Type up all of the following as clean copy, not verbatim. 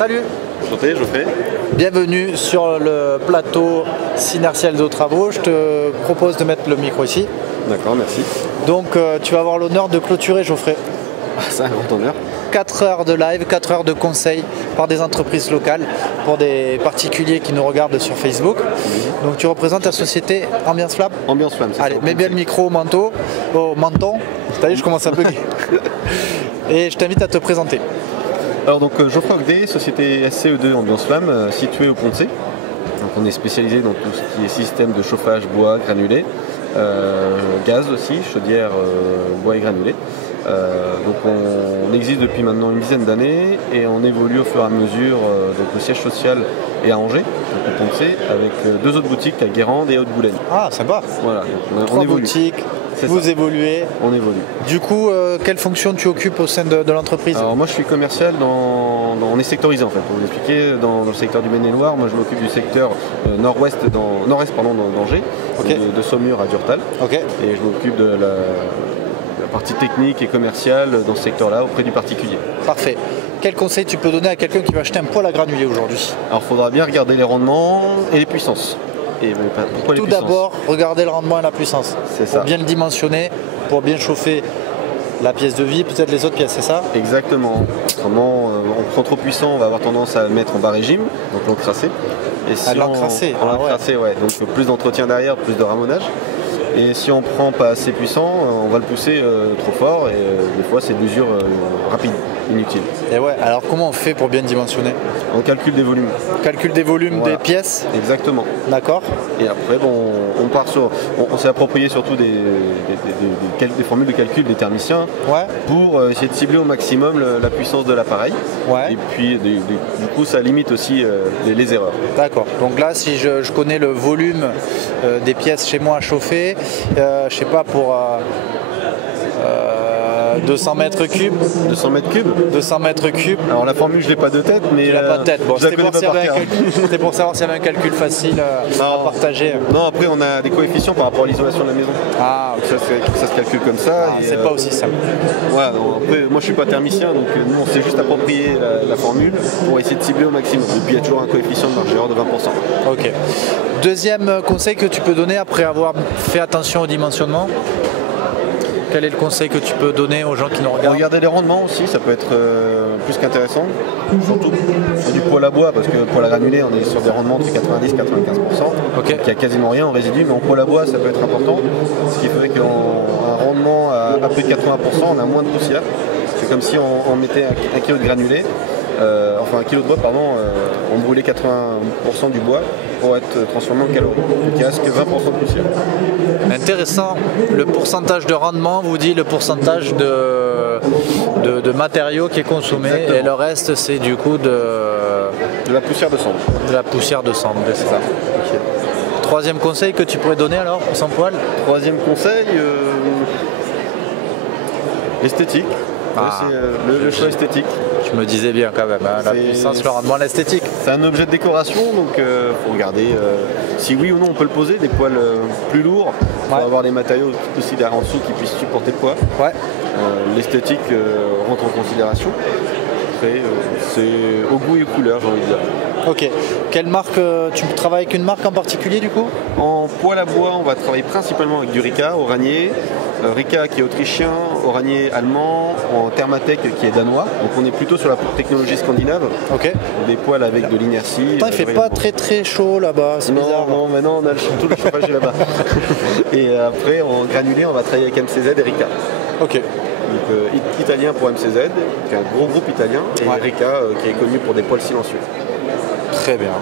Salut. Enchanté, Geoffrey. Bienvenue sur le plateau Synertiel de Travaux. Je te propose de mettre le micro ici. D'accord, merci. Donc tu vas avoir l'honneur de clôturer, Geoffrey. C'est un grand honneur. 4 heures de live, 4 heures de conseils par des entreprises locales pour des particuliers qui nous regardent sur Facebook. Donc tu représentes la société Ambiance Flamme. Ambiance Flamme, c'est ça. Allez, mets bien le micro au menton. T'as vu, je commence à bugger. Et je t'invite à te présenter. Alors donc Geoffrey Ogdet, société SCE2 Ambiance Flamme, située au Pont-de-C. Donc on est spécialisé dans tout ce qui est système de chauffage bois granulé, gaz aussi, chaudière bois et granulé. Donc on existe depuis maintenant une dizaine d'années et on évolue au fur et à mesure. Donc le siège social est à Angers, donc au Pont-de-C, avec 2 autres boutiques à Guérande et à Haute-Boulogne. Ah, sympa. Voilà, donc 3 boutiques. Vous évoluez. On évolue. Du coup, quelle fonction tu occupes au sein de l'entreprise? Alors moi je suis commercial, on est sectorisé en fait. Pour vous expliquer, dans le secteur du Maine-et-Loire, moi je m'occupe du secteur nord-est d'Angers, okay. de Saumur à Durtal. Okay. Et je m'occupe de la partie technique et commerciale dans ce secteur-là auprès du particulier. Parfait. Quel conseil tu peux donner à quelqu'un qui va acheter un poêle à granulés aujourd'hui? Alors il faudra bien regarder les rendements et les puissances. Et pourquoi tout d'abord, regardez le rendement et la puissance. C'est ça. Pour bien le dimensionner, pour bien chauffer la pièce de vie, peut-être les autres pièces, c'est ça? Exactement. Autrement, on prend trop puissant, on va avoir tendance à le mettre en bas régime, donc l'encrassé. Et si l'encrassé, ouais. Donc plus d'entretien derrière, plus de ramonage. Et si on prend pas assez puissant, on va le pousser trop fort et des fois c'est de l'usure rapide, inutile. Et ouais, alors comment on fait pour bien dimensionner? On calcule des volumes. Calcul des volumes des pièces? Exactement. D'accord. Et après, on part sur. On s'est approprié surtout des formules de calcul des thermiciens pour essayer de cibler au maximum la puissance de l'appareil. Ouais. Et puis, du coup, ça limite aussi les erreurs. D'accord. Donc là, si je connais le volume des pièces chez moi à chauffer, je sais pas, pour 200 mètres cubes. 200 mètres cubes 200 mètres cubes. Alors la formule, je l'ai pas de tête, mais. Tu l'as pas de tête. Bon, c'était pour savoir s'il y avait un calcul facile à partager. Non, après, on a des coefficients par rapport à l'isolation de la maison. Ah, ok. Ça se calcule comme ça. C'est pas aussi simple. Voilà, après, moi je suis pas thermicien, donc nous on s'est juste approprié la formule pour essayer de cibler au maximum. Et puis il y a toujours un coefficient de marge d'erreur de 20%. Ok. Deuxième conseil que tu peux donner après avoir fait attention au dimensionnement? Quel est le conseil que tu peux donner aux gens qui nous regardent? Regarder les rendements aussi, ça peut être plus qu'intéressant. Surtout sur du poêle à bois, parce que poêle à granulé, on est sur des rendements entre 90 et 95%. Okay. Donc il n'y a quasiment rien en résidu, mais en poêle à bois, ça peut être important. Ce qui ferait qu'un rendement à plus de 80%, on a moins de poussière. C'est comme si on mettait un kilo de granulé, un kilo de bois, pardon, on brûlait 80% du bois pour être transformé en calories. Donc il ne reste que 20% de poussière. Intéressant. Le pourcentage de rendement vous dit le pourcentage de matériaux qui est consommé. Exactement. Et le reste c'est du coup de la poussière de cendre. De la poussière de cendre, c'est ça. Okay. Troisième conseil que tu pourrais donner alors sans poêle? Troisième conseil, l'esthétique. Le choix esthétique. Je me disais bien quand même, hein, la puissance, le rendement, l'esthétique. C'est un objet de décoration, donc il faut regarder si oui ou non on peut le poser. Des poêles plus lourds, il faut avoir des matériaux aussi derrière en dessous qui puissent supporter le poids. Ouais. L'esthétique rentre en considération. Après, c'est au goût et couleur, j'ai envie de dire. Ok. Quelle marque, tu travailles avec une marque en particulier du coup? En poêle à bois, on va travailler principalement avec du Rika, Oranier. Rika qui est autrichien, Oranier allemand, en Thermatec qui est danois. Donc on est plutôt sur la technologie scandinave. Ok. Des poêles avec de l'inertie. Il fait pas très chaud là-bas, c'est bizarre. Non, maintenant on a tout le chauffage est là-bas. Et après en granulé, on va travailler avec MCZ et Rika. Ok. Donc italien pour MCZ, qui est un gros groupe italien, et Rika qui est connu pour des poêles silencieux. Très bien.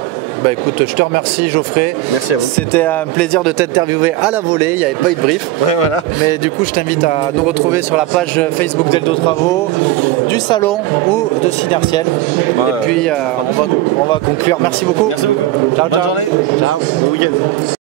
Bah écoute, je te remercie Geoffrey. Merci à vous. C'était un plaisir de t'interviewer à la volée, il n'y avait pas eu de brief. Ouais, voilà. Mais du coup, je t'invite à nous retrouver sur la page Facebook d'Eldo Travaux, du salon ou de Synertiel. Ouais, et puis on va conclure. Merci beaucoup. Merci beaucoup. Ciao, Bonne ciao. journée. Ciao. Bon week-end.